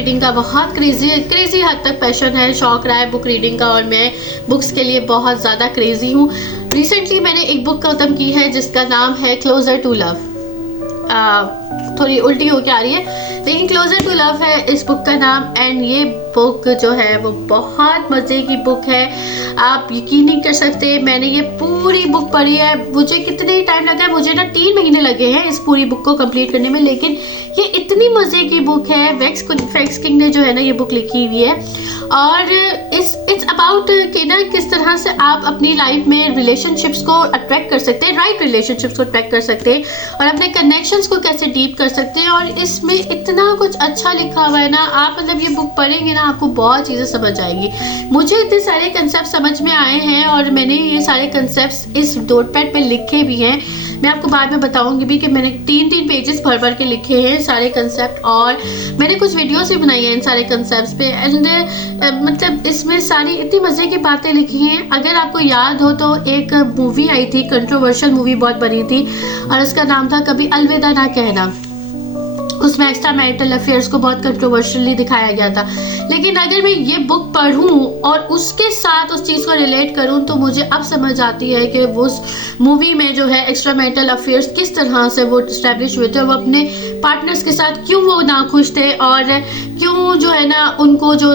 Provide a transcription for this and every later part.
Reading का बहुत crazy हद तक पैशन है, शौक रहा है बुक रीडिंग का, और मैं बुक्स के लिए बहुत ज़्यादा क्रेजी हूँ। रिसेंटली मैंने एक बुक खत्म की है जिसका नाम है क्लोजर टू लव। थोड़ी उल्टी होके आ रही है, लेकिन क्लोजर टू लव है इस बुक का नाम। एंड ये बुक जो है वो बहुत मज़े की बुक है, आप यकीन नहीं कर सकते। मैंने ये पूरी बुक पढ़ी है, मुझे कितने टाइम लगा है, मुझे ना 3 महीने लगे हैं इस पूरी बुक को कंप्लीट करने में, लेकिन ये इतनी मज़े की बुक है। वेक्स किंग ने जो है ना ये बुक लिखी हुई है, और इट्स अबाउट कि ना किस तरह से आप अपनी लाइफ में रिलेशनशिप्स को अट्रैक्ट कर सकते हैं, राइट रिलेशनशिप्स को अट्रैक्ट कर सकते हैं, और अपने कनेक्शंस को कैसे डीप कर सकते हैं। और इसमें इतना कुछ अच्छा लिखा हुआ है ना, आप मतलब ये बुक पढ़ेंगे ना आपको बहुत चीज़ें समझ आएंगी। मुझे इतने सारे कंसेप्ट समझ में आए हैं, और मैंने ये सारे कंसेप्ट इस नोटपैड पे लिखे भी हैं। मैं आपको बाद में बताऊंगी भी कि मैंने 3 पेजेस भर के लिखे हैं सारे कंसेप्ट, और मैंने कुछ वीडियोस भी बनाई हैं इन सारे कंसेप्ट्स पे। एंड मतलब इसमें सारी इतनी मज़े की बातें लिखी हैं। अगर आपको याद हो तो एक मूवी आई थी, कंट्रोवर्शियल मूवी बहुत बनी थी, और उसका नाम था कभी अलविदा ना कहना। उसमें एक्स्ट्रा मैरिटल अफेयर्स को बहुत कंट्रोवर्शियली दिखाया गया था, लेकिन अगर मैं ये बुक पढ़ूं और उसके साथ उस चीज़ को रिलेट करूं तो मुझे अब समझ आती है कि उस मूवी में जो है एक्स्ट्रा मैरिटल अफेयर्स किस तरह से वो इस्टेब्लिश हुए थे, और वो अपने पार्टनर्स के साथ क्यों वो नाखुश थे, और क्यों जो है ना उनको जो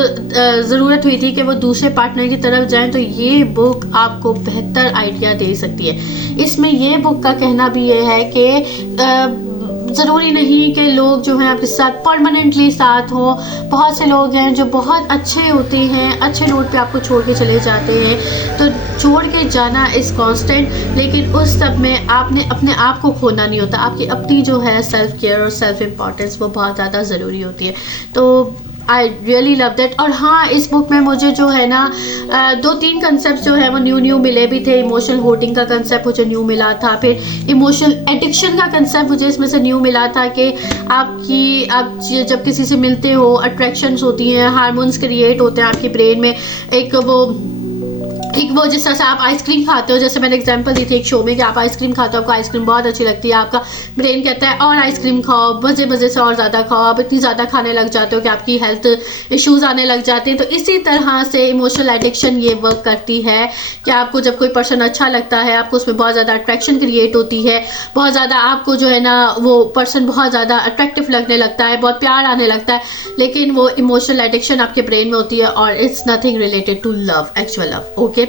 ज़रूरत हुई थी कि वो दूसरे पार्टनर की तरफ जाएं। तो ये बुक आपको बेहतर आइडिया दे सकती है। इसमें ये बुक का कहना भी ये है कि ज़रूरी नहीं कि लोग जो हैं आपके साथ परमानेंटली साथ हो। बहुत से लोग हैं जो बहुत अच्छे होते हैं, अच्छे नोट पे आपको छोड़ के चले जाते हैं, तो छोड़ के जाना इज़ कांस्टेंट, लेकिन उस सब में आपने अपने आप को खोना नहीं होता। आपकी अपनी जो है सेल्फ केयर और सेल्फ इम्पोर्टेंस वो बहुत ज़्यादा ज़रूरी होती है। तो आई रियली लव दैट। और हाँ, इस बुक में मुझे जो है ना 2-3 कंसेप्ट जो है वो न्यू मिले भी थे। इमोशनल होर्डिंग का कंसेप्ट मुझे न्यू मिला था, फिर इमोशनल एडिक्शन का कंसेप्ट मुझे इसमें से न्यू मिला था कि आप जब किसी से मिलते हो अट्रैक्शंस होती हैं, हार्मोन्स क्रिएट होते हैं आपके ब्रेन में। एक वो जिस तरह से आप आइसक्रीम खाते हो, जैसे मैंने एग्जांपल दी थी एक शो में कि आप आइसक्रीम खाते हो, आपको आइसक्रीम बहुत अच्छी लगती है, आपका ब्रेन कहता है और आइसक्रीम खाओ, मज़े से और ज़्यादा खाओ, आप इतनी ज़्यादा खाने लग जाते हो कि आपकी हेल्थ इश्यूज़ आने लग जाते हैं। तो इसी तरह से इमोशनल एडिक्शन ये वर्क करती है कि आपको जब कोई पर्सन अच्छा लगता है, आपको उसमें बहुत ज़्यादा अट्रैक्शन क्रिएट होती है, बहुत ज़्यादा आपको जो है ना वो पर्सन बहुत ज़्यादा अट्रैक्टिव लगने लगता है, बहुत प्यार आने लगता है, लेकिन वो इमोशनल एडिक्शन आपके ब्रेन में होती है, और it's nothing related to love, actual love. Okay,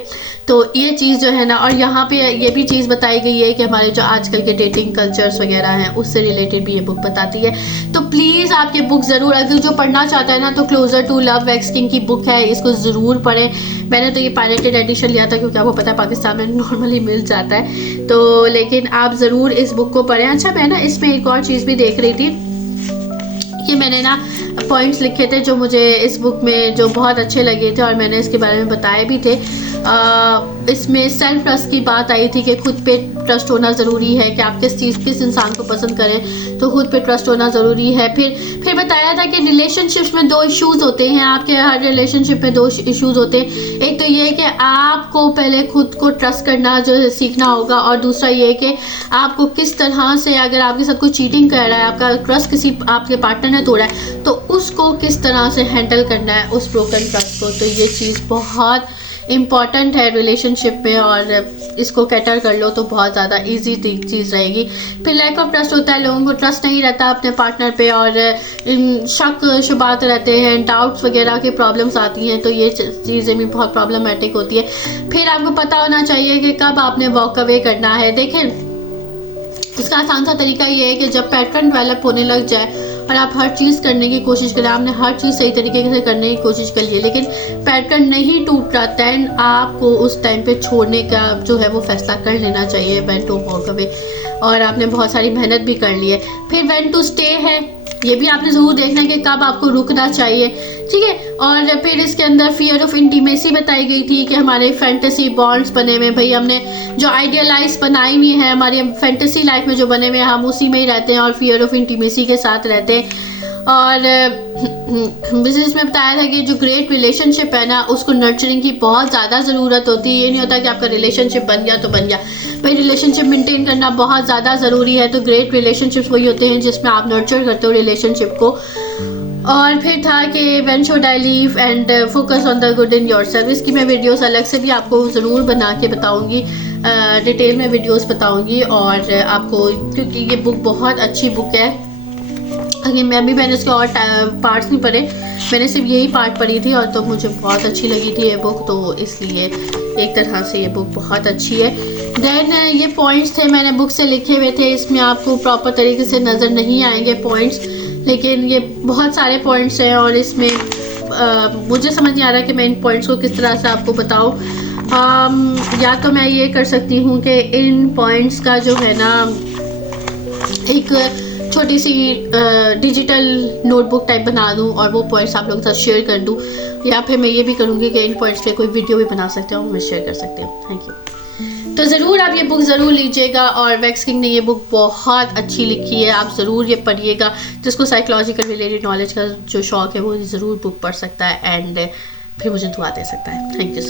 तो ये चीज़ जो है ना, और यहाँ पे ये भी चीज़ बताई गई है कि हमारे जो आजकल के डेटिंग कल्चर्स वगैरह हैं उससे रिलेटेड भी ये बुक बताती है। तो प्लीज़ आप ये बुक ज़रूर, अगर जो पढ़ना चाहता है ना, तो closer to love Vex King की बुक है, इसको ज़रूर पढ़ें। मैंने तो ये पायरेटेड एडिशन लिया था क्योंकि आपको पता है पाकिस्तान में नॉर्मली मिल जाता है, तो लेकिन आप ज़रूर इस बुक को पढ़ें। अच्छा, मैं ना इसमें एक और चीज़ भी देख रही थी कि मैंने ना पॉइंट्स लिखे थे जो मुझे इस बुक में जो बहुत अच्छे लगे थे, और मैंने इसके बारे में बताए भी थे। इसमें सेल्फ ट्रस्ट की बात आई थी कि खुद पे ट्रस्ट होना ज़रूरी है, कि आप किस इंसान को पसंद करें तो खुद पे ट्रस्ट होना ज़रूरी है। फिर बताया था कि रिलेशनशिप्स में 2 इश्यूज़ होते हैं, आपके हर रिलेशनशिप में 2 इश्यूज़ होते हैं। एक तो ये है कि आपको पहले खुद को ट्रस्ट करना जो है सीखना होगा, और दूसरा ये है कि आपको किस तरह से, अगर आपके साथ कोई चीटिंग कर रहा है, आपका ट्रस्ट किसी आपके पार्टनर ने तोड़ा है, तो उसको किस तरह से हैंडल करना है उस ब्रोकन ट्रस्ट को। तो ये चीज़ बहुत इम्पॉर्टेंट है रिलेशनशिप में, और इसको कैटर कर लो तो बहुत ज़्यादा इजी चीज़ रहेगी। फिर लैक ऑफ ट्रस्ट होता है, लोगों को ट्रस्ट नहीं रहता अपने पार्टनर पे, और शक शुबात रहते हैं, डाउट्स वगैरह की प्रॉब्लम्स आती हैं, तो ये चीज़ें भी बहुत प्रॉब्लमेटिक होती है। फिर आपको पता होना चाहिए कि कब आपने वॉक अवे करना है। देखें, इसका आसान सा तरीका ये है कि जब पैटर्न डेवलप होने लग जाए और आप हर चीज़ करने की कोशिश करें, आपने हर चीज़ सही तरीके से करने की कोशिश कर ली, लेकिन पैटर्न नहीं टूट रहा, दैन आपको उस टाइम पे छोड़ने का जो है वो फैसला कर लेना चाहिए, व्हेन टू वॉक अवे। और आपने बहुत सारी मेहनत भी कर ली है। फिर व्हेन टू स्टे है, ये भी आपने ज़रूर देखना है कि कब आपको रुकना चाहिए, ठीक है। और फिर इसके अंदर फियर ऑफ इंटीमेसी बताई गई थी कि हमारे फैंटेसी बॉन्ड्स बने हुए, भाई हमने जो आइडियलाइज बनाई हुई है हमारी फैंटेसी लाइफ में जो बने हुए हैं, हम उसी में ही रहते हैं और फियर ऑफ इंटीमेसी के साथ रहते हैं। और बिजनेस में बताया था कि जो ग्रेट रिलेशनशिप है ना, उसको नर्चरिंग की बहुत ज़्यादा ज़रूरत होती है। ये नहीं होता कि आपका रिलेशनशिप बन गया तो बन गया, भाई रिलेशनशिप मेंटेन करना बहुत ज़्यादा ज़रूरी है। तो ग्रेट रिलेशनशिप्स वही होते हैं जिसमें आप नर्चर करते हो रिलेशनशिप को। और फिर था कि when should I leave and focus on the good in yourself. इसकी मैं वीडियोस अलग से भी आपको ज़रूर बना के बताऊंगी, डिटेल में वीडियोस बताऊंगी और आपको, क्योंकि ये बुक बहुत अच्छी बुक है। मैंने इसके और पार्ट्स नहीं पढ़े, मैंने सिर्फ यही पार्ट पढ़ी थी और तो मुझे बहुत अच्छी लगी थी ये बुक, तो इसलिए एक तरह से ये बुक बहुत अच्छी है। देन ये पॉइंट्स थे मैंने बुक से लिखे हुए थे, इसमें आपको प्रॉपर तरीके से नज़र नहीं आएंगे पॉइंट्स, लेकिन ये बहुत सारे पॉइंट्स हैं और इसमें मुझे समझ नहीं आ रहा कि मैं इन पॉइंट्स को किस तरह से आपको बताऊं। या तो मैं ये कर सकती हूँ कि इन पॉइंट्स का जो है ना एक छोटी सी डिजिटल नोटबुक टाइप बना दूं और वो पॉइंट्स आप लोगों के साथ शेयर कर दूं, या फिर मैं ये भी करूँगी कि इन पॉइंट्स पे कोई वीडियो भी बना सकते हो, मैं शेयर कर सकती हूँ। Thank you. तो ज़रूर आप ये बुक ज़रूर लीजिएगा और वैक्स किंग ने ये बुक बहुत अच्छी लिखी है, आप ज़रूर ये पढ़िएगा। जिसको साइकोलॉजिकल रिलेटेड नॉलेज का जो शौक़ है वो ज़रूर बुक पढ़ सकता है एंड फिर मुझे दुआ दे सकता है। Thank you.